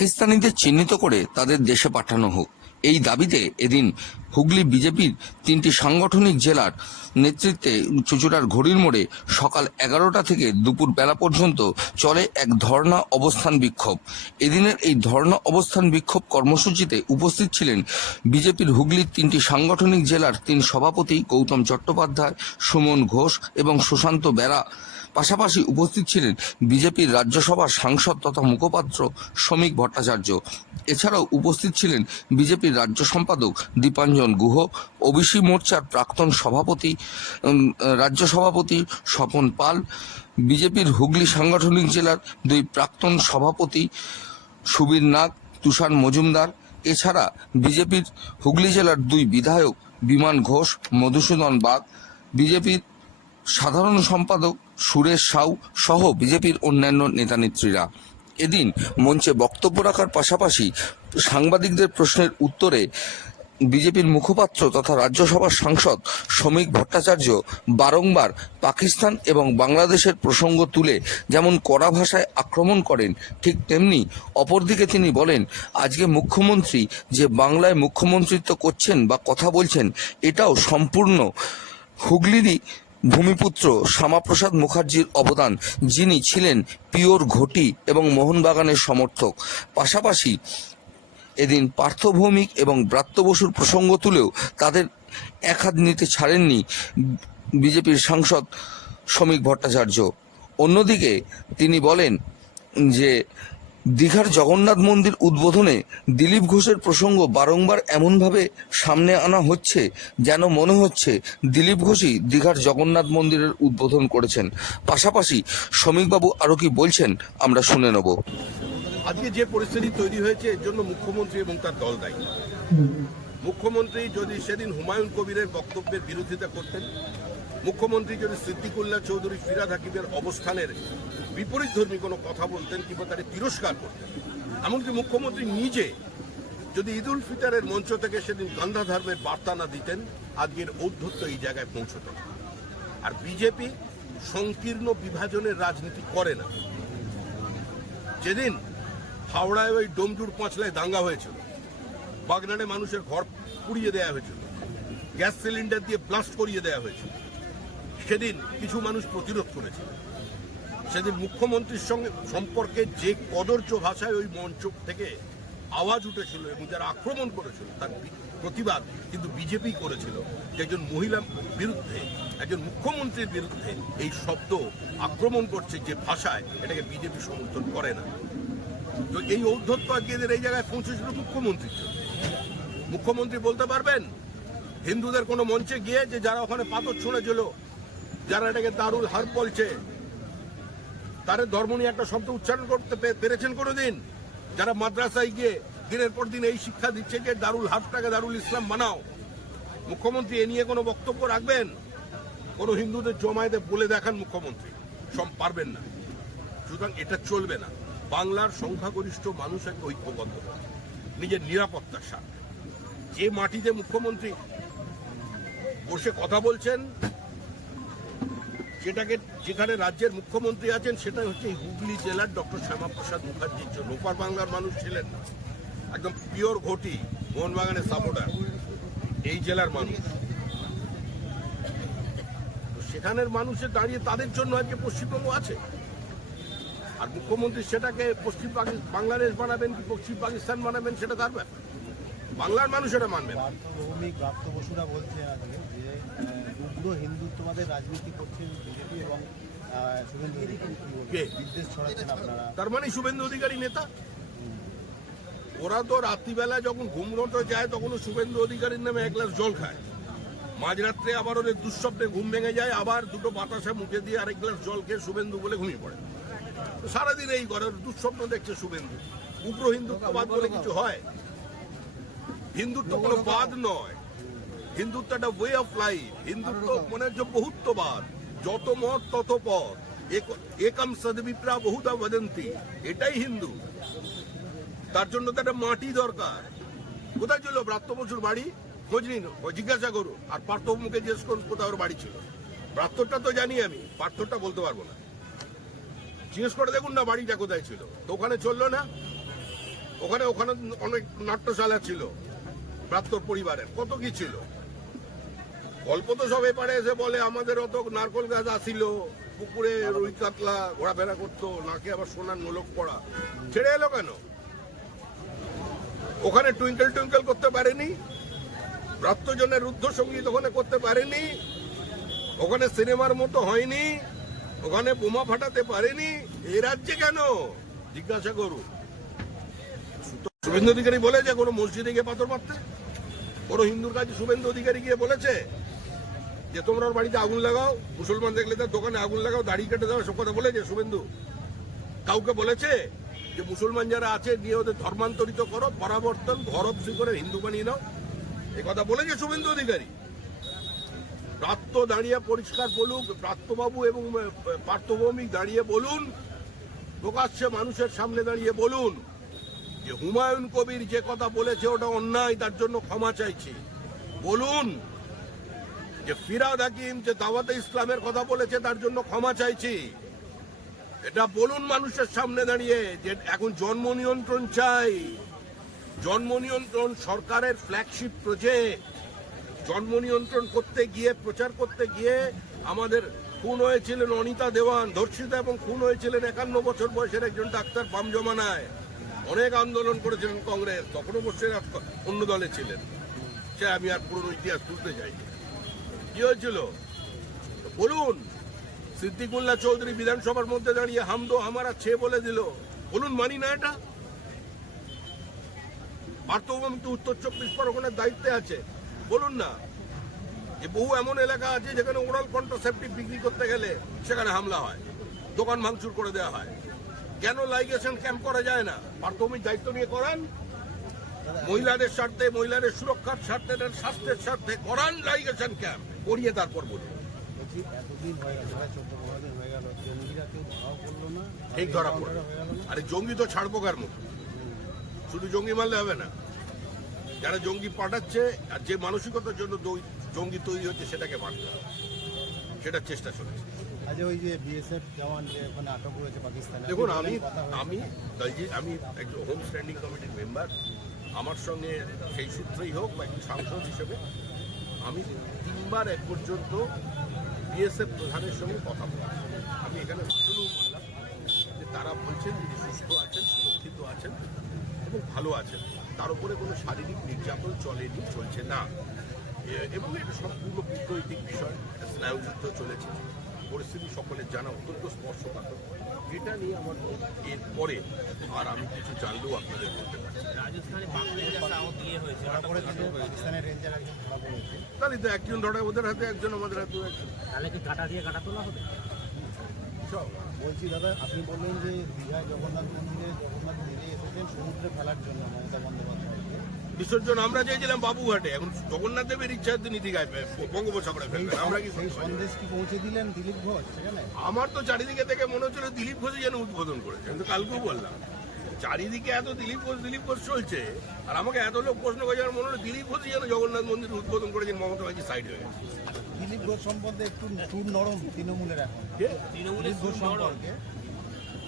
পাকিস্তানিদের চিহ্নিত করে তাদের দেশে পাঠানো হোক, এই দাবিতে এদিন হুগলি বিজেপির 3টি সাংগঠনিক জেলার নেতৃত্বে চুঁচুড়ার ঘড়ির মোড়ে সকাল 11টা থেকে দুপুর বেলা পর্যন্ত চলে এক ধর্ণা অবস্থান বিক্ষোভ। এদিনের এই ধর্ণা অবস্থান বিক্ষোভ কর্মসূচিতে উপস্থিত ছিলেন বিজেপির হুগলির 3টি সাংগঠনিক জেলার 3 সভাপতি গৌতম চট্টোপাধ্যায়, সুমন ঘোষ এবং সুশান্ত বেরা। পাশাপাশি উপস্থিত ছিলেন বিজেপির রাজ্যসভার সাংসদ তথা মুখপাত্র শ্রমিক ভট্টাচার্য। এছাড়াও উপস্থিত ছিলেন বিজেপির রাজ্য সম্পাদক দীপাঞ্জন গুহ, ওবিসি মোর্চার প্রাক্তন সভাপতি রাজ্য সভাপতি স্বপন পাল, বিজেপির হুগলি সাংগঠনিক জেলার 2 প্রাক্তন সভাপতি সুবীর নাগ, তুষার মজুমদার। এছাড়া বিজেপির হুগলি জেলার 2 বিধায়ক বিমান ঘোষ, মধুসূদন বাগ, বিজেপির সাধারণ সম্পাদক সুরেশ সাউ সহ বিজেপির অন্যান্য নেতানেত্রীরা। এদিন মঞ্চে বক্তব্য রাখার পাশাপাশি সাংবাদিকদের প্রশ্নের উত্তরে বিজেপির মুখপাত্র তথা রাজ্যসভার সাংসদ শ্রমিক ভট্টাচার্য বারংবার পাকিস্তান এবং বাংলাদেশের প্রসঙ্গ তুলে যেমন কড়া ভাষায় আক্রমণ করেন, ঠিক তেমনি অপরদিকে তিনি বলেন, আজকে মুখ্যমন্ত্রী যে বাংলায় মুখ্যমন্ত্রিত্ব করছেন বা কথা বলছেন, এটাও সম্পূর্ণ হুগলিরই ভূমিপুত্র শ্যামাপ্রসাদ মুখার্জির অবদান, যিনি ছিলেন পিওর ঘটি এবং মোহনবাগানের সমর্থক। পাশাপাশি এদিন পার্থ ভৌমিক এবং ব্রাত্য বসুর প্রসঙ্গ তুলেও তাদের এক হাত নিতে ছাড়েননি বিজেপির সাংসদ শ্রমিক ভট্টাচার্য। অন্যদিকে তিনি বলেন যে দীঘার জগন্নাথ মন্দির উদ্বোধনে দিলীপ ঘোষের প্রসঙ্গ বারংবার এমনভাবে সামনে আনা হচ্ছে যেন মনে হচ্ছে দিলীপ ঘোষই দীঘার জগন্নাথ মন্দিরের উদ্বোধন করেছেন। পাশাপাশি শ্রমিকবাবু আরও কি বলছেন আমরা শুনে নেব। আজকে যে পরিস্থিতি তৈরি হয়েছে এর জন্য মুখ্যমন্ত্রী এবং তার দল দায়ী। মুখ্যমন্ত্রী যদি সেদিন হুমায়ুন কবিরের বক্তব্যের বিরোধিতা করতেন, মুখ্যমন্ত্রী যদি সিদ্দিকুল্লাহ চৌধুরী, ফিরহাদ হাকিমের অবস্থানের বিপরীতধর্মী কোনো কথা বলতেন কিংবা তাকে তিরস্কার করতেন, এমনকি মুখ্যমন্ত্রী নিজে যদি ঈদ উল ফিতরের মঞ্চ থেকে সেদিন গান্ধা ধর্মের বার্তা না দিতেন, আজকের ঔদ্ধত্য এই জায়গায় পৌঁছত না। আর বিজেপি সংকীর্ণ বিভাজনের রাজনীতি করে না। যেদিন হাওড়ায় ওই ডোমজুর পাঁচলায় দাঙ্গা হয়েছিল, বাগনানে মানুষের ঘর পুড়িয়ে দেওয়া হয়েছিল, গ্যাস সিলিন্ডার দিয়ে ব্লাস্ট করিয়ে দেওয়া হয়েছিল, সেদিন কিছু মানুষ প্রতিরোধ করেছিল। সেদিন মুখ্যমন্ত্রীর সঙ্গে সম্পর্কে যে কদর্য ভাষায় ওই মঞ্চ থেকে আওয়াজ উঠেছিল এবং যারা আক্রমণ করেছিল তার প্রতিবাদ কিন্তু বিজেপি করেছিল। একজন মহিলার বিরুদ্ধে, একজন মুখ্যমন্ত্রীর বিরুদ্ধে এই শব্দ আক্রমণ করছে যে ভাষায়, এটাকে বিজেপি সমর্থন করে না। তো এই ঔদ্ধত্য আজকে এদের এই জায়গায় পৌঁছেছিল মুখ্যমন্ত্রীর জন্য। মুখ্যমন্ত্রী বলতে পারবেন হিন্দুদের কোনো মঞ্চে গিয়ে যে যারা ওখানে পাথর ছুঁড়েছিল, যারা এটাকে দারুল হার্ব বলছে, তাদের ধর্ম নিয়ে একটা শব্দ উচ্চারণ করতে পেরেছেন কোনোদিন? যারা মাদ্রাসায় গিয়ে দিনের পর দিন এই শিক্ষা দিচ্ছে যে দারুল হার্বটাকে দারুল ইসলাম বানাও, মুখ্যমন্ত্রী এ নিয়ে কোনো বক্তব্য রাখবেন? কোনো হিন্দুদের জমায়েতে বলে দেখান মুখ্যমন্ত্রী, সব পারবেন না। সুতরাং এটা চলবে না। বাংলার সংখ্যাগরিষ্ঠ মানুষ একটা ঐক্যবদ্ধ, নিজের নিরাপত্তার স্বার্থে। যে মাটিতে মুখ্যমন্ত্রী বসে কথা বলছেন, যেখানে রাজ্যের মুখ্যমন্ত্রী আছেন, সেটা হচ্ছে হুগলি জেলার ডক্টর শ্যামাপ্রসাদ মুখার্জির জন্য। ওপার বাংলার মানুষ ছিলেন না, একদম পিওর ঘটি মোহনবাগানের সাপোর্টার এই জেলার মানুষ। সেখানের মানুষের দাঁড়িয়ে তাদের জন্য আজকে পশ্চিমবঙ্গ আছে। আর মুখ্যমন্ত্রী সেটাকে পশ্চিম বাংলাদেশ বানাবেন কি পশ্চিম পাকিস্তান বানাবেন, সেটা তার ব্যাপার। বাংলার মানুষ এটা মানবে না। ব্রাত্য বসুরা বলছে যে উগ্র হিন্দুত্ববাদের রাজনীতি করছেন বিজেপি এবং শুভেন্দু অধিকারী, বিদ্বেষ ছড়াচ্ছেন আপনারা। তার মানে শুভেন্দু অধিকারী নেতা? ওরা তো রাত্রিবেলা যখন ঘুমনোতে যায় তখন শুভেন্দু অধিকারীর নামে 1 গ্লাস জল খায়, মাঝরাত্রে আবার ওদের দুঃস্বপ্নে ঘুম ভেঙে যায়, আবার দুটো বাতাসা মুখে দিয়ে আরেক গ্লাস জল খেয়ে শুভেন্দু বলে ঘুমিয়ে পড়ে। সারাদিন এই ঘরের দুঃস্বপ্ন দেখছে শুভেন্দু। উগ্র হিন্দুত্ববাদ বলে কিছু হয়? হিন্দুত্ব কোনো বাদ নয়, হিন্দুত্ব একটা ওয়ে অফ লাইফ। হিন্দুত্ব মনে হচ্ছে বহুত্ববাদ, যত মত তত পথ, একম সদ্বিপ্রা বহুধা বদন্তি, এটাই হিন্দু। তার জন্য তো একটা মাটি দরকার। কোথায় ছিল ব্রাত্য বসুর বাড়ি? খোঁজ নিন, জিজ্ঞাসা করুন। আর পার্থ মুখে জিজ্ঞেস করুন কোথায় ওর বাড়ি ছিল। ব্রাত্যটা তো জানি আমি, পার্থটা বলতে পারবো না। জিজ্ঞেস করে দেখুন না বাড়িটা কোথায় ছিল। তো ওখানে চললো না, ওখানে ওখানে অনেক নাট্যশালা ছিল প্রাক্তন পরিবারের, কত কি ছিল। গল্প তো সব এপারে এসে বলে আমাদের অত নারকল গাছ আসিল, পুকুরে রুই কাতলা ঘোরাফেরা করতো, নাকে আবার সোনার নোলক পড়া, ছেড়ে এলো কেন? ওখানে টুইঙ্কেল টুইঙ্কেল করতে পারেনি, ভ্রাত্যজনের রুদ্ধ সঙ্গীত ওখানে করতে পারেনি, ওখানে সিনেমার মতো হয়নি, ওখানে বোমা ফাটাতে পারেনি। এই রাজ্যে কেন জিজ্ঞাসা করুন। শুভেন্দু অধিকারী বলেছে কোনো মসজিদে গিয়ে পাথর মারতে? কোনো হিন্দুর কাছে শুভেন্দু অধিকারী গিয়ে বলেছে যে তোমরা ওর বাড়িতে আগুন লাগাও, মুসলমান দেখলে তার দোকানে আগুন লাগাও, দাড়ি কেটে দাও, সব কথা বলেছে শুভেন্দু? কাউকে বলেছে যে মুসলমান যারা আছে নিয়ে ওদের ধর্মান্তরিত করো, পরাবর্তন ঘরবসি করে হিন্দু বানিয়ে নাও? এই কথা বলেছে শুভেন্দু অধিকারী? প্রাত্য দাঁড়িয়ে পরিষ্কার বলুক, প্রাত্যবাবু এবং পার্থভৌমিক দাঁড়িয়ে বলুন, প্রকাশ্যে মানুষের সামনে দাঁড়িয়ে বলুন যে হুমায়ুন কবির যে কথা বলেছে ওটা অন্যায়, তার জন্য ক্ষমা চাইছি। বলুন যে ফিরাদ হাকিম যে দাওয়াতে ইসলামের কথা বলেছে তার জন্য ক্ষমা চাইছি। এটা বলুন মানুষের সামনে দাঁড়িয়ে যে এখন জন্ম নিয়ন্ত্রণ চাই। জন্ম নিয়ন্ত্রণ সরকারের ফ্ল্যাগশিপ প্রজেক্ট। জন্ম নিয়ন্ত্রণ করতে গিয়ে, প্রচার করতে গিয়ে আমাদের খুন হয়েছিলেন অনিতা দেওয়ান, ধর্ষিতা এবং খুন হয়েছিলেন 51 বছর বয়সের একজন ডাক্তার বাম জমানায়। অনেক আন্দোলন করেছিলেন কংগ্রেস, তখনও বসে অন্য দলে ছিলেন। সে আমি আর পুরনো ইতিহাস তুলতে চাই। কি হয়েছিল বলুন? সিদ্দিকুল্লাহ চৌধুরী বিধানসভার মধ্যে দাঁড়িয়ে হাম দো হামারা ছে বলে দিল। বলুন মানি না এটা? পার্থভূমি তো উত্তর 24 পরগনার দায়িত্বে আছে। বলুন না যে বহু এমন এলাকা আছে যেখানে ওরাল কন্ট্রাসেপটিভ বিক্রি করতে গেলে সেখানে হামলা হয়, দোকান ভাঙচুর করে দেওয়া হয়। কেন লাইগেশন ক্যাম্প করা যায় না? পার্থভূমির দায়িত্ব নিয়ে করান। মহিলাদের স্বার্থে, মহিলাদের সুরক্ষার স্বার্থে, স্বাস্থ্যের স্বার্থে করান লাইগেশন ক্যাম্প, করিয়ে তারপর বলুন। এতদিন হয়ে গেল, 14-15 দিন হয়ে গেল, জঙ্গিরা কেউ ধরাও করলো না, ঠিক ধরা পড়ে। আরে জঙ্গি তো ছাড়বো কার মতো? শুধু জঙ্গি মারলে হবে না, যারা জঙ্গি পাঠাচ্ছে আর যে মানসিকতার জন্য জঙ্গি তৈরি হচ্ছে সেটাকে মারতে হবে, সেটার চেষ্টা চলেছে। আজ ওই যে বিএসএফ জওয়ান যে ওখানে আটক রয়েছে পাকিস্তানে, দেখুন আমি একজন হোম স্ট্যান্ডিং কমিটির মেম্বার। আমার সঙ্গে সেই সূত্রেই হোক বা একটি সাংসদ হিসেবে আমি 3 বার এক পর্যন্ত বিএসএফ প্রধানের সঙ্গে কথা বলেছি। আমি এখানে শুরু বললাম যে তারা বলছেন যে সুস্থ আছেন, সুরক্ষিত আছেন এবং ভালো আছেন, তার উপরে কোনো শারীরিক নির্যাতন চলছে না, এবং এটা সম্পূর্ণ কূটনৈতিক বিষয়, স্নায়ুযুদ্ধ চলেছে, পরিস্থিতি সকলের জানা অত্যন্ত স্পর্শকাতর। এটা নিয়ে আমার এরপরে আর আমি কিছু জানলেও আপনাদের বলতে পারছি। তাহলে তো একজন ধরা ওদের হাতে, একজন আমাদের হাতে, বলছি দাদা, আপনি বললেন যে দীঘায় জগন্নাথ মন্দিরে জগন্নাথ নিজে এসেছেন সমুদ্রে ফেলার জন্য মমতা বন্দ্যোপাধ্যায়কে বিসর্জন। আমরা চেয়েছিলাম বাবুঘাটে, এখন জগন্নাথ দেবের ইচ্ছা নীতিগায় বঙ্গোপসাগরে ফেলবেন। আমরা কি সেই সন্দেশ কি পৌঁছে দিলেন দিলীপ ঘোষ সেখানে? আমার তো চারিদিকে থেকে মনে হচ্ছিল দিলীপ ঘোষই যেন উদ্বোধন করেছে। কিন্তু কালকেও বললাম চারিদিকে এত দিলীপ ঘোষ চলছে, আর আমাকে এত লোক প্রশ্ন করে মনে হলো দিলীপ ঘোষই যেন জগন্নাথ মন্দির উদ্বোধন করেছেন, মমতা ব্যানার্জি সাইড হয়ে গেছে। দিলীপ ঘোষ সম্বন্ধে একটু সুর নরম তৃণমূলের, এখন দিলীপ ঘোষ সম্পর্কে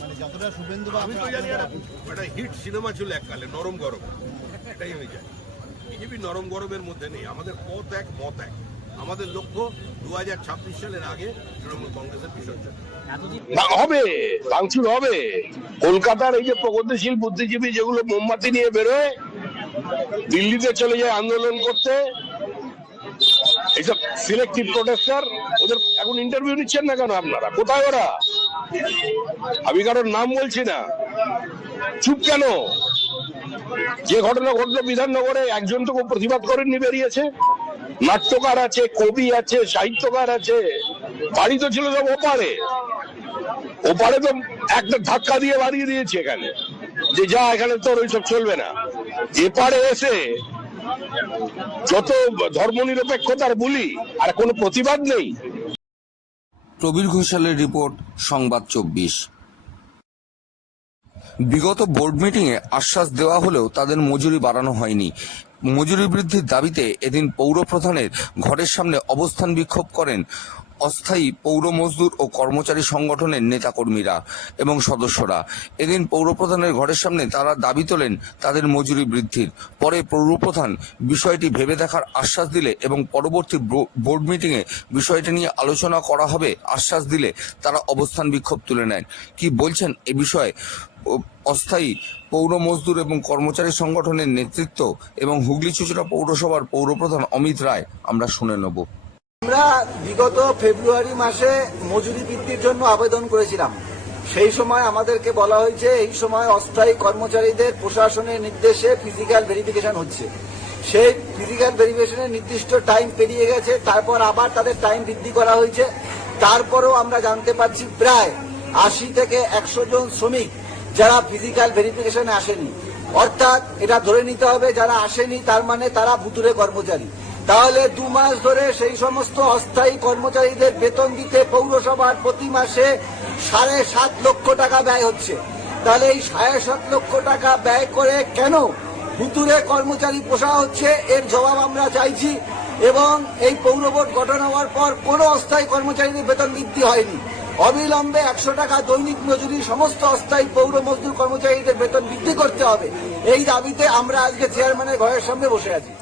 মানে যতটা শুভেন্দু, আমি তো জানি একটা হিট সিনেমা ছিল এককালে, নরম গরম, এটাই আমি জানি। বিজেপি নরম গরমের মধ্যে নেই, আমাদের পথ এক মত এক। আমাদের লক্ষ্য 2026 সালের আগে তৃণমূল কংগ্রেসের বিসর্জন হবে, ভাঙচুর হবে। কলকাতার এই যে প্রগতিশীল বুদ্ধিজীবী যেগুলো মোমবাতি নিয়ে বেরোয় দিল্লিতে চলে যায় আন্দোলন করতে, এইসব সিলেক্টিভ প্রোটেস্টার, ওদের এখন ইন্টারভিউ নিচ্ছেন না কেন আপনারা? কোথায় ওরা? আমি কারোর নাম বলছি না, চুপ কেন? যে ঘটনা ঘটলো বিধাননগরে, একজন তো প্রতিবাদ করেননি, বেরিয়েছে। নাট্যকার আছে, কবি আছে, সাহিত্যকার আছে, বাড়ি তো ছিল সব ওপারে। ওপারে তো একটা ধাক্কা দিয়ে বাড়িয়ে দিয়েছে এখানে, যে যা এখানে তোর ওইসব চলবে না। এপারে এসে যত ধর্মনিরপেক্ষতার বলি, আর কোনো প্রতিবাদ নেই। প্রবীর ঘোষালের রিপোর্ট, সংবাদ 24। বিগত বোর্ড মিটিংয়ে আশ্বাস দেওয়া হলেও তাদের মজুরি বাড়ানো হয়নি। মজুরি বৃদ্ধির দাবিতে এদিন পৌর প্রধানের ঘরের সামনে অবস্থান বিক্ষোভ করেন অস্থায়ী পৌর মজদুর ও কর্মচারী সংগঠনের নেতাকর্মীরা এবং সদস্যরা। এদিন পৌরপ্রধানের ঘরের সামনে তারা দাবি তোলেন তাদের মজুরি বৃদ্ধির। পরে পৌরপ্রধান বিষয়টি ভেবে দেখার আশ্বাস দিলে এবং পরবর্তী বোর্ড মিটিংয়ে বিষয়টি নিয়ে আলোচনা করা হবে আশ্বাস দিলে তারা অবস্থান বিক্ষোভ তুলে নেন। কি বলছেন এ বিষয়ে অস্থায়ী পৌর মজদুর এবং কর্মচারী সংগঠনের নেতৃত্ব এবং হুগলি চুঁচুড়া পৌরসভার পৌরপ্রধান অমিত রায় আমরা শুনে নেব। আমরা বিগত ফেব্রুয়ারি মাসে মজুরি বৃদ্ধির জন্য আবেদন করেছিলাম। সেই সময় আমাদেরকে বলা হয়েছে এই সময় অস্থায়ী কর্মচারীদের প্রশাসনের নির্দেশে ফিজিক্যাল ভেরিফিকেশন হচ্ছে। সেই ফিজিক্যাল ভেরিফিকেশনের নির্দিষ্ট টাইম পেরিয়ে গেছে, তারপর আবার তাদের টাইম বৃদ্ধি করা হয়েছে। তারপরও আমরা জানতে পারছি প্রায় 80 থেকে 100 জন শ্রমিক যারা ফিজিক্যাল ভেরিফিকেশনে আসেনি। অর্থাৎ এটা ধরে নিতে হবে যারা আসেনি তার মানে তারা ভুতুরে কর্মচারী। তাহলে 2 মাস ধরে সেই সমস্ত অস্থায়ী কর্মচারীদের বেতন দিতে পৌরসভার প্রতি মাসে 7.5 লক্ষ টাকা ব্যয় হচ্ছে। তাহলে এই 7.5 লক্ষ টাকা ব্যয় করে কেন ভুতুরে কর্মচারী পোষা হচ্ছে, এর জবাব আমরা চাইছি। এবং এই পৌর বোর্ড গঠন হওয়ার পর কোনো অস্থায়ী কর্মচারীদের বেতন বৃদ্ধি হয়নি। অবিলম্বে 100 টাকা দৈনিক মজুরি সমস্ত অস্থায়ী পৌর মজদুর কর্মচারীদের বেতন বৃদ্ধি করতে হবে। এই দাবিতে আমরা আজকে চেয়ারম্যানের ঘরের সামনে বসে আছি।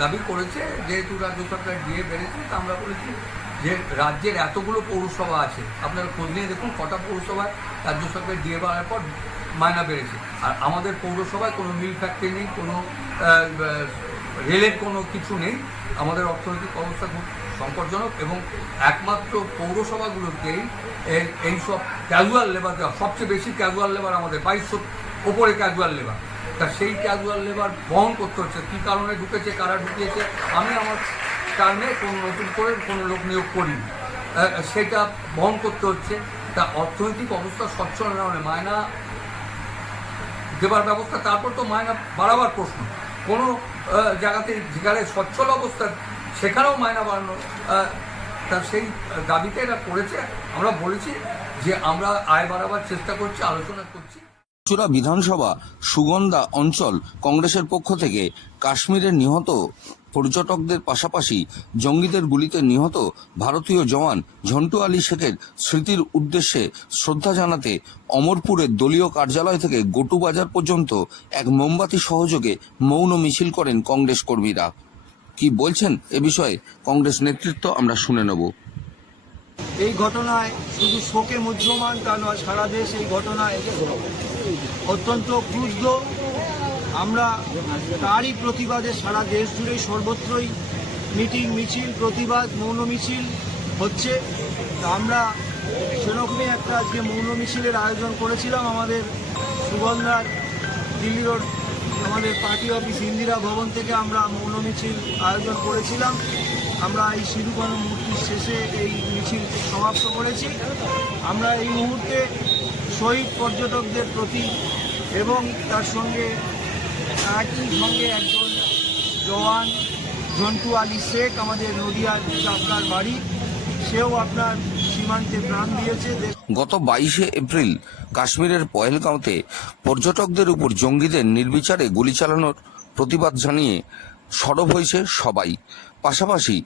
দাবি করেছে যেহেতু রাজ্য সরকার ডিএ বেড়েছে, তা আমরা বলেছি যে রাজ্যের এতগুলো পৌরসভা আছে, আপনারা খোঁজ নিয়ে দেখুন কটা পৌরসভায় রাজ্য সরকার ডিএ বাড়ার পর মায়না বেড়েছে। আর আমাদের পৌরসভায় কোনো মিল ফ্যাক্টরি নেই, কোনো রেলের কোনো কিছু নেই। আমাদের অর্থনৈতিক অবস্থা খুব সংকটজনক এবং একমাত্র পৌরসভাগুলোতেই এইসব ক্যাজুয়াল লেবার দেওয়া, সবচেয়ে বেশি ক্যাজুয়াল লেবার আমাদের 2200 ওপরে ক্যাজুয়াল লেবার। তা সেই ক্যাজুয়াল লেবার বহন করতে হচ্ছে। কী কারণে ঢুকেছে, কারা ঢুকিয়েছে, আমি আমার টার্মে কোনো নতুন করে কোনো লোক নিয়োগ করিনি, সেটা বহন করতে হচ্ছে। তা অর্থনৈতিক অবস্থা সচ্ছল না হলে মায়না দেবার ব্যবস্থা, তারপর তো মায়না বাড়াবার প্রশ্ন। কোনো জায়গাতে যেখানে সচ্ছল অবস্থা সেখানেও মায়না বাড়ানো, তা সেই দাবিতে এরা করেছে। আমরা বলেছি যে আমরা আয় বাড়াবার চেষ্টা করছি, আলোচনা করছি। চুঁচুড়া বিধানসভা সুগন্ধা অঞ্চল কংগ্রেসের পক্ষ থেকে কাশ্মীরের নিহত পর্যটকদের পাশাপাশি জঙ্গিদের গুলিতে নিহত ভারতীয় জওয়ান ঝন্টু আলী শেখের স্মৃতির উদ্দেশ্যে শ্রদ্ধা জানাতে অমরপুরের দলীয় কার্যালয় থেকে গোটু বাজার পর্যন্ত এক মোমবাতি সহযোগে মৌন মিছিল করেন কংগ্রেস কর্মীরা। কি বলছেন এ বিষয়ে কংগ্রেস নেতৃত্ব আমরা শুনে নেব। এই ঘটনায় শুধু শোকে মুহ্যমান তা নয়, সারা দেশ এই ঘটনায় অত্যন্ত ক্রুদ্ধ। আমরা তারই প্রতিবাদে সারা দেশ জুড়েই সর্বত্রই মিটিং, মিছিল, প্রতিবাদ, মৌন মিছিল হচ্ছে। তা আমরা সেরকমই একটা আজকে মৌন মিছিলের আয়োজন করেছিলাম আমাদের সুগন্ধার দিল্লি রোড আমাদের পার্টি অফিস ইন্দিরা ভবন থেকে আমরা মৌন মিছিল আয়োজন করেছিলাম। আমরা এই সিধু-কানু মূর্তির শেষে এই মিছিল সমাপ্ত করেছি। আমরা এই মুহূর্তে শহীদ পর্যটকদের প্রতি এবং তার সঙ্গে একই সঙ্গে একজন জওয়ান ঝন্টু আলী শেখ, আমাদের নদিয়ার চাপড়ার বাড়ি, সেও আপনার সীমান্তে প্রাণ দিয়েছে। গত 22শে এপ্রিল কাশ্মীরের পহেলগাঁওতে পর্যটকদের উপর জঙ্গিদের নির্বিচারে গুলি চালানোর প্রতিবাদ জানিয়ে সরব হয়েছে সবাই। পাশাপাশি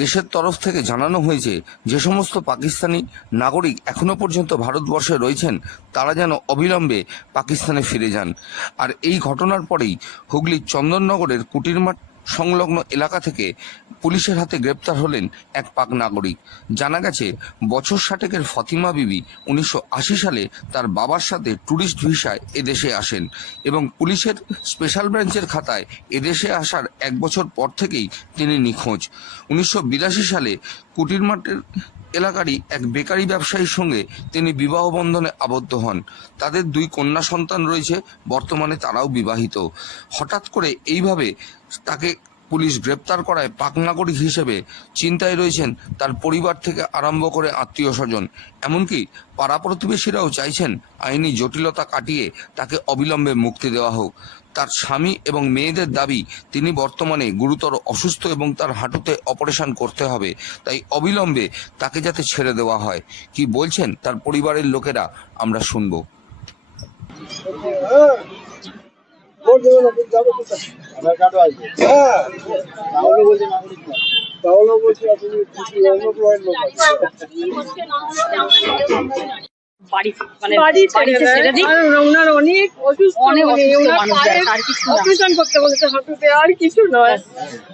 দেশের তরফ থেকে জানানো হয়েছে যে সমস্ত পাকিস্তানি নাগরিক এখনো পর্যন্ত ভারতবর্ষে রয়েছেন তারা যেন অবিলম্বে পাকিস্তানে ফিরে যান। আর এই ঘটনার পরেই হুগলির চন্দননগরের কুটিরমাঠ সংলগ্ন এলাকা থেকে পুলিশের হাতে গ্রেপ্তার হলেন এক পাক নাগরিক। জানা গেছে বছর 60-এর ফতিমা বিবি 1980 সালে তার বাবার সাথে ট্যুরিস্ট ভিসায় এদেশে আসেন এবং পুলিশের স্পেশাল ব্রাঞ্চের খাতায় এদেশে আসার 1 বছর পর থেকেই তিনি নিখোঁজ। 1982 সালে কুটিরমাঠের এলাকারই এক বেকারি ব্যবসায়ীর সঙ্গে তিনি বিবাহ বন্ধনে আবদ্ধ হন। তাদের 2 কন্যা সন্তান রয়েছে, বর্তমানে তারাও বিবাহিত। হঠাৎ করে এইভাবে তাকে পুলিশ গ্রেপ্তার করায় পাক নাগরিক হিসেবে চিন্তায় রয়েছেন তার পরিবার থেকে আরম্ভ করে আত্মীয় স্বজন, এমনকি পাড়া প্রতিবেশীরাও চাইছেন আইনি জটিলতা কাটিয়ে তাকে অবিলম্বে মুক্তি দেওয়া হোক। তার স্বামী এবং মেয়েদের দাবি তিনি বর্তমানে গুরুতর অসুস্থ এবং তার হাঁটুতে অপারেশন করতে হবে, তাই অবিলম্বে তাকে যাতে ছেড়ে দেওয়া হয়। কি বলছেন তার পরিবারের লোকেরা আমরা শুনবো। আধার কার্ডও আছে। হ্যাঁ, তাহলে বলছে নাগরিক না। তাহলে বলছি আপনি কিছু অন্য প্রয়ের লোক আছে বাড়িতে ছেড়ে দিই। আর ওনার অনেক অসুস্থ, ওনার পায়ে অপারেশন করতে বলেছে হাঁটুতে, আর কিছু নয়।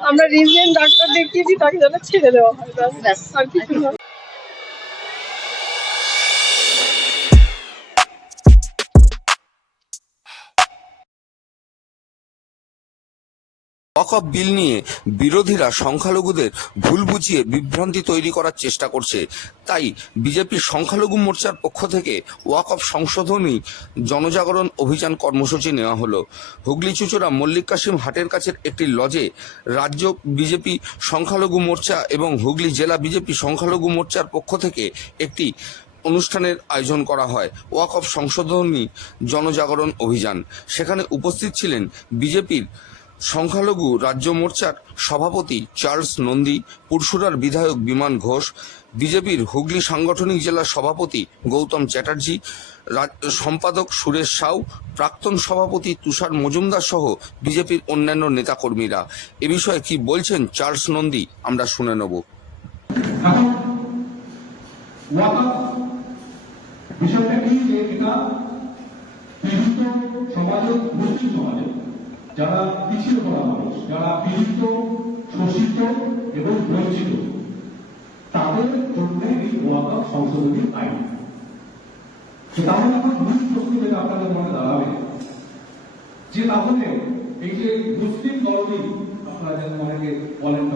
আমরা রিজেন্ট ডাক্তার দেখিয়েছি, তাকে যেন ছেড়ে দেওয়া হয়, ব্যাস, আর কিছু নয়। ওয়াকফ বিল নিয়ে বিরোধীরা সংখ্যালঘুদের ভুল বুঝিয়ে বিভ্রান্তি তৈরি করার চেষ্টা করছে, তাই বিজেপির সংখ্যালঘু মোর্চার পক্ষ থেকে ওয়াকফ সংশোধনী জনজাগরণ অভিযান কর্মসূচি নেওয়া হলো। হুগলি চুঁচুড়া মল্লিক কাশিম হাটের কাছের একটি লজে রাজ্য বিজেপি সংখ্যালঘু মোর্চা এবং হুগলি জেলা বিজেপি সংখ্যালঘু মোর্চার পক্ষ থেকে একটি অনুষ্ঠানের আয়োজন করা হয়, ওয়াকফ সংশোধনী জনজাগরণ অভিযান। সেখানে উপস্থিত ছিলেন বিজেপির সংখ্যালঘু রাজ্য মোর্চার সভাপতি চার্লস নন্দী, পুরসুরার বিধায়ক বিমান ঘোষ, বিজেপির হুগলি সাংগঠনিক জেলার সভাপতি গৌতম চ্যাটার্জি, সম্পাদক সুরেশ সাউ, প্রাক্তন সভাপতি তুষার মজুমদার সহ বিজেপির অন্যান্য নেতাকর্মীরা। এ বিষয়ে কি বলছেন চার্লস নন্দী আমরা শুনে নেব। বিষয়টা কি যে এটা পীড়িত সমাজে, মুসলিম সমাজে যারা পিছিয়ে পড়া মানুষ, যারা পীড়িত, শোষিত এবং বঞ্চিত, তাদের জন্য এই ওয়াকফ সংশোধনী আইন। তাহলে এখন মূল প্রশ্ন যেটা আপনাদের মনে দাঁড়াবে যে তাহলে এই যে মুসলিম দলনী, আপনারা যেন অনেকে বলেন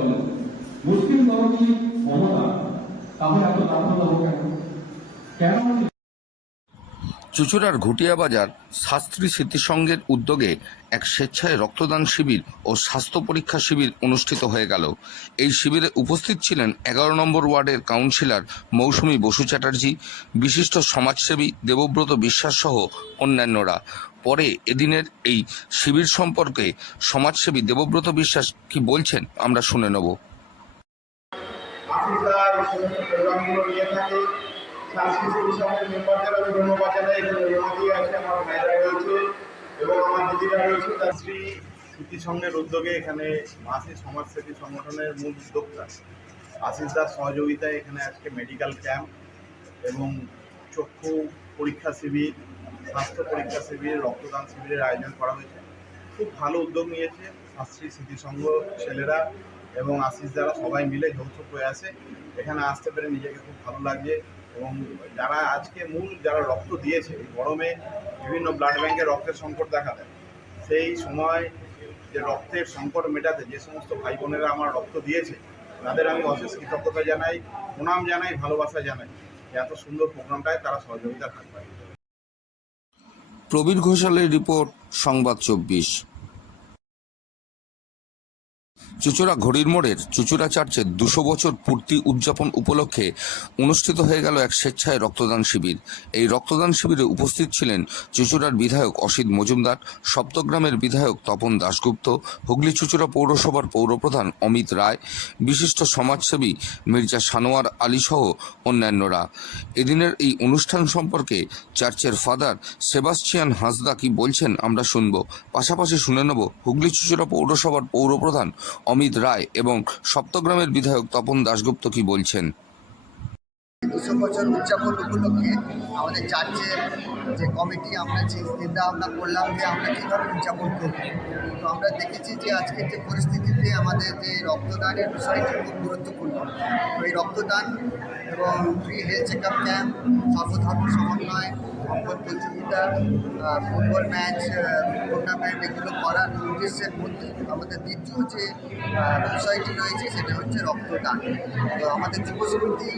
মুসলিম দলনী মমতা, তাহলে এত দাঁড়ানো কেন? কেন চুঁচুড়ার ঘুটিয়া বাজার শাস্ত্রী স্মৃতিসংঘের উদ্যোগে এক স্বেচ্ছায় রক্তদান শিবির ও স্বাস্থ্য পরীক্ষা শিবির অনুষ্ঠিত হয়ে গেল। এই শিবিরে উপস্থিত ছিলেন 11 নম্বর ওয়ার্ডের কাউন্সিলর মৌসুমী বসু চ্যাটার্জি, বিশিষ্ট সমাজসেবী দেবব্রত বিশ্বাস সহ অন্যান্যরা। পরে এদিনের এই শিবির সম্পর্কে সমাজসেবী দেবব্রত বিশ্বাস কি বলছেন আমরা শুনে নেব। সাংস্কৃতিক সঙ্গে মেম্বারদের আমি ধন্যবাদ জানাই। এখানে রোমাদি আছে, আমার ভাইরা রয়েছে এবং আমার দিদিরা রয়েছে। তার স্মৃতিসংঘের উদ্যোগে এখানে মাসি সমাজসেবী সংগঠনের মূল উদ্যোক্তা আশিস দাস সহযোগিতায় এখানে আজকে মেডিকেল ক্যাম্প এবং চক্ষু পরীক্ষা শিবির, স্বাস্থ্য পরীক্ষা শিবির, রক্তদান শিবিরের আয়োজন করা হয়েছে। খুব ভালো উদ্যোগ নিয়েছে শাস্ত্রী স্মৃতিসংঘ ছেলেরা এবং আশিস দ্বারা সবাই মিলে যৌথ প্রয়াসে এখানে আসতে পেরে নিজেকে খুব ভালো লাগছে। এবং যারা আজকে যারা রক্ত দিয়েছে, এই গরমে বিভিন্ন ব্লাড ব্যাঙ্কে রক্তের সংকট দেখা দেয়, সেই সময় যে রক্তের সংকট মেটাতে যে সমস্ত ভাই বোনেরা আমার রক্ত দিয়েছে তাদের আমি অশেষ কৃতজ্ঞতা জানাই, প্রণাম জানাই, ভালোবাসা জানাই। এত সুন্দর প্রোগ্রামটায় তারা সহযোগিতা থাকবে। প্রবীর ঘোষালের রিপোর্ট, সংবাদ 24। চুঁচুড়া ঘড়ির মোড়ের চুঁচুড়া চার্চের 200 বছর পূর্তি উদযাপন উপলক্ষে অনুষ্ঠিত হয়ে গেল এক স্বেচ্ছায় রক্তদান শিবির। এই রক্তদান শিবিরে উপস্থিত ছিলেন চুঁচুড়ার বিধায়ক অসিত মজুমদার, সপ্তগ্রামের বিধায়ক তপন দাশগুপ্ত, হুগলি চুঁচুড়া পৌরসভার পৌরপ্রধান অমিত রায়, বিশিষ্ট সমাজসেবী মির্জা সানোয়ার আলী সহ অন্যান্যরা। এদিনের এই অনুষ্ঠান সম্পর্কে চার্চের ফাদার সেবাস্টিয়ান হাঁসদা কি বলছেন আমরা শুনব। পাশাপাশি শুনে নেব হুগলি চুঁচুড়া পৌরসভার পৌরপ্রধান অমিত রায় এবং সপ্তগ্রামের বিধায়ক তপন দাশগুপ্ত কি বলছেন। 200 বছর উদযাপন উপলক্ষে আমাদের চার্চের যে কমিটি, আমরা চিন্তা ভাবনা করলাম যে আমরা কীভাবে উদযাপন করব। তো আমরা দেখেছি যে আজকের যে পরিস্থিতিতে আমাদের যে রক্তদানের বিষয়টি খুব গুরুত্বপূর্ণ। তো এই রক্তদান এবং free health check up camp, সর্বধর্ম সমন্বয়, অঙ্কন প্রতিযোগিতা, ফুটবল ম্যাচ, টুর্নামেন্ট এগুলো করার উদ্দেশ্যের মধ্যে আমাদের দ্বিতীয় যে বিষয়টি রয়েছে সেটা হচ্ছে রক্তদান। তো আমাদের যুব সমিতি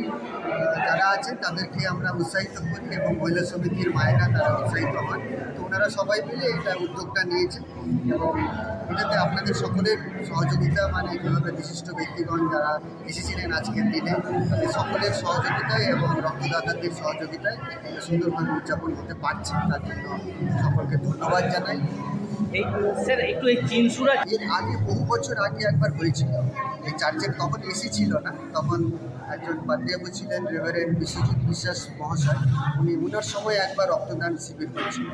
যারা আছেন তাদেরকে আমরা উৎসাহিত করি এবং মহিলা সমিতির মায়েরা তারা উৎসাহিত হন। তো ওনারা সবাই মিলে এটা উদ্যোগটা নিয়েছে এবং এটাতে আপনাদের সকলের সহযোগিতা, মানে কীভাবে বিশিষ্ট ব্যক্তিগণ যারা এসেছিলেন আজকের দিনে তাদের সকলের সহযোগিতায় এবং রক্তদাতাদের সহযোগিতায় সুন্দরভাবে উদযাপন করতে পারছি, তার জন্য সকলকে ধন্যবাদ জানাই। স্যার একটু এই চিনসুরা এর আগে বহু বছর আগে একবার হয়েছিল, এই চার্চের তখন এসি ছিল না, তখন একজন পাদ্রীবাবু ছিলেন রেভারেন্ড বিশ্বজিৎ বিশ্বাস মহাশয়, উনার সময় একবার রক্তদান শিবির হয়েছিল।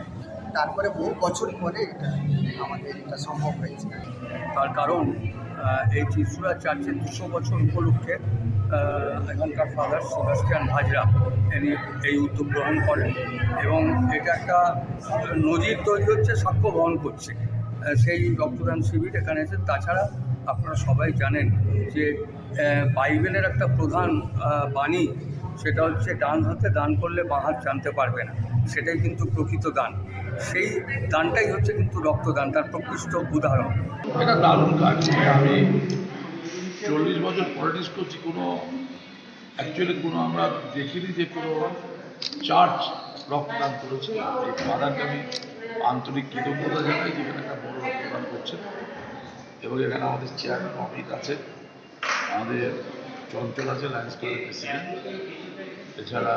তারপরে বহু বছর পরে আমাদের এটা সম্ভব হয়েছে। তার কারণ এই চিত্রা চার্চের 200 বছর উপলক্ষে এখানকার ফাদার সেবাস্টিয়ান হাজরা ইনি এই উদ্যোগ গ্রহণ করেন এবং এটা একটা নজির তৈরি হচ্ছে, সাক্ষ্য বহন করছে সেই রক্তদান শিবির এখানে এসে। তাছাড়া আপনারা সবাই জানেন যে বাইবেলের একটা প্রধান বাণী, সেটা হচ্ছে ডান হাতে দান করলে বাঁ হাত জানতে পারবে না, সেটাই কিন্তু প্রকৃত দান। সেই দানটাই হচ্ছে কিন্তু রক্তদান, তার প্রকৃষ্ট উদাহরণ। এটা দারুণ কাজ। আমি 40 বছর পলিটিক্স করছি, অ্যাকচুয়ালি আমরা দেখিনি যে কোনো চার্চ রক্তদান করেছে। এই ফাদারকে আমি আন্তরিক কৃতজ্ঞতা জানাই, যেখানে একটা বড় রক্তদান করছে। এবং এখানে আমাদের চেয়ারম্যান অমিত আছে, আমাদের চঞ্চল আছে লায়ন্স ক্লাবের প্রেসিডেন্ট, এছাড়া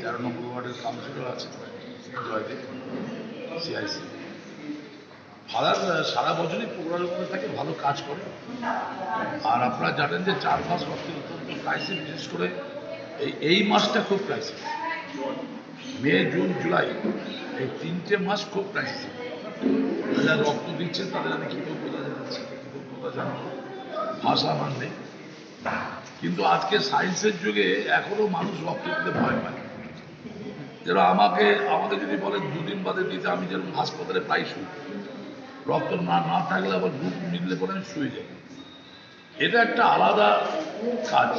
13 নম্বর ওয়ার্ডের কাউন্সিলর আছে জয়দেব সিআইসি। ফাদার সারা বছরই প্রোগ্রামের মধ্যে থাকে, ভালো কাজ করে। আর আপনারা জানেন যে 4 মাস রক্তের অত্যন্ত ক্রাইসিস, বিশেষ করে এই মাসটা খুব ক্রাইসিস। মে, জুন, জুলাই এই 3টে মাস খুব ক্রাইসিস। যারা রক্ত দিচ্ছেন তাদের আমি কৃতজ্ঞতা জানাচ্ছি, কৃতজ্ঞতা জানাবো, ভাষা আমার নেই। কিন্তু আজকে সায়েন্সের যুগে এখনো মানুষ রক্ত দিতে ভয় পায়। যেন আমাকে যদি বলেন 2 দিন বাদে দিতে, আমি যেরকম হাসপাতালে প্রায় শুই, রক্ত না থাকলে আবার গ্রুপ মিললে পরে আমি শুয়ে যাই। এটা একটা আলাদা কাজ,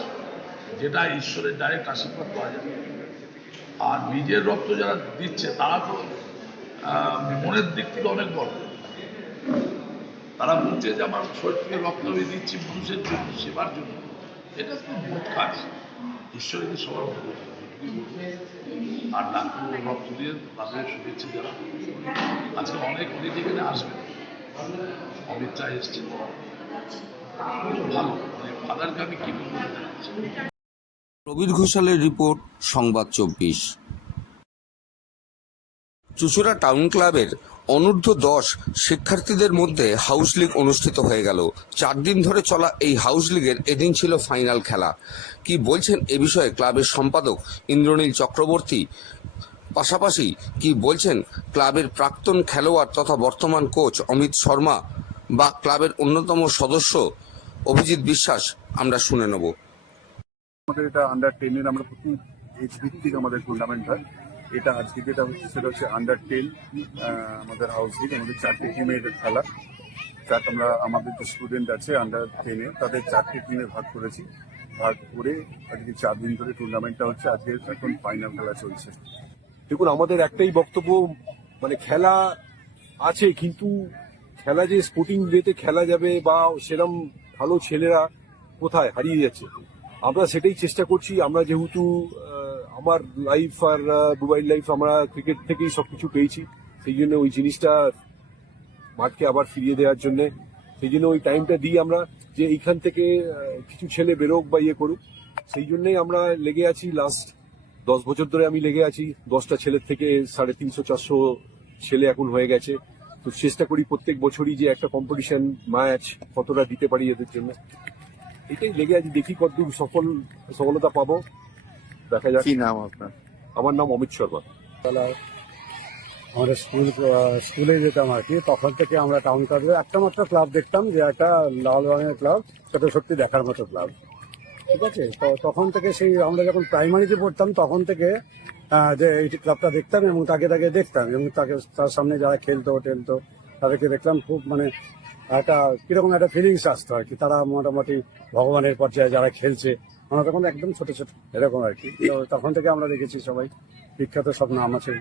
যেটা ঈশ্বরের ডাইরেক্ট আশীর্বাদ পাওয়া যায়। আর নিজের রক্ত যারা দিচ্ছে তারা তো মনের দিক থেকে অনেক বড়। তারা বলছে যে আমার শরীর থেকে রক্ত আমি দিচ্ছি মানুষের জন্য, সেবার জন্য। এটা তো মহৎ কাজ, ঈশ্বরকে সবার মতো। আর ডাক্তার রক্ত দিয়ে তাদের শুভেচ্ছা যারা আজকে অনেক এখানে আসবে, অমিত শাহ এসছেন, ভালো। ফাদারকে আমি কি বলতে চাচ্ছি। প্রবীর ঘোষালের রিপোর্ট, সংবাদ 24। চুঁচুড়া টাউন ক্লাবের অনূর্ধ্ব-10 শিক্ষার্থীদের মধ্যে হাউস লিগ অনুষ্ঠিত হয়ে গেল। 4 দিন ধরে চলা এই হাউস লিগের এদিন ছিল ফাইনাল খেলা। কি বলছেন এ বিষয়ে ক্লাবের সম্পাদক ইন্দ্রনীল চক্রবর্তী, পাশাপাশি কি বলছেন ক্লাবের প্রাক্তন খেলোয়াড় তথা বর্তমান কোচ অমিত শর্মা বা ক্লাবের অন্যতম সদস্য অভিজিৎ বিশ্বাস, আমরা শুনে নেব। আমাদের এটা আন্ডার 10 আমরা প্রতি এজ ভিত্তিক আমাদের টুর্নামেন্ট হয়। এটা আজকে যেটা হচ্ছে সেটা হচ্ছে আন্ডার 10 আমাদের হাউস লিগ। আমাদের 4টে টিমের খেলা। আমরা আমাদের যে স্টুডেন্ট আছে আন্ডার 10 তাদের 4টে টিমে ভাগ করেছি। ভাগ করে আজকে 4 দিন ধরে টুর্নামেন্টটা হচ্ছে। আজকে এখন ফাইনাল খেলা চলছে। দেখুন, আমাদের একটাই বক্তব্য, মানে খেলা আছে, কিন্তু খেলা যে স্পোর্টিং ওয়েতে খেলা যাবে বা সেরকম ভালো ছেলেরা কোথায় হারিয়ে যাচ্ছে, আমরা সেটাই চেষ্টা করছি। আমরা যেহেতু আমার লাইফ আর মোবাইল লাইফ আমরা ক্রিকেট থেকেই সবকিছু পেয়েছি, সেই জন্য ওই জিনিসটা মাঠকে আবার ফিরিয়ে দেওয়ার জন্য সেই জন্য ওই টাইমটা দিই আমরা, যে এইখান থেকে কিছু ছেলে বেরোক বা ইয়ে করুক। সেই জন্যই আমরা লেগে আছি। লাস্ট 10 বছর ধরে আমি লেগে আছি। 10টা ছেলের থেকে 350-400 ছেলে এখন হয়ে গেছে। তো চেষ্টা করি প্রত্যেক বছরই যে একটা কম্পিটিশন ম্যাচ কতটা দিতে পারি এদের জন্য, এটাই লেগে আছি। দেখি কতদূর সফলতা পাবো, দেখা যাক। কি নাম আপনার? আমার নাম অমিত শর্মা। আমরা স্কুলে যেতাম আর কি, তখন থেকে আমরা টাউন ক্লাবে একটা মাত্র ক্লাব দেখতাম, যে একটা লাল রঙের ক্লাব, সেটা সত্যি দেখার মতো ক্লাব। ঠিক আছে, তো তখন থেকে সেই আমরা যখন প্রাইমারিতে পড়তাম তখন থেকে যে এই ক্লাবটা দেখতাম এবং তাকে দেখতাম, এবং তার সামনে যারা খেলতো তাদেরকে দেখলাম। খুব মানে একটা কিরকম একটা ফিলিংস আসতো আর কি। তারা মোটামুটি ভগবানের পর্যায়ে যারা খেলছে, আমরা তখন একদম ছোট এরকম আর কি। তো তখন থেকে আমরা দেখেছি সবাই বিখ্যাত সব নাম আছে।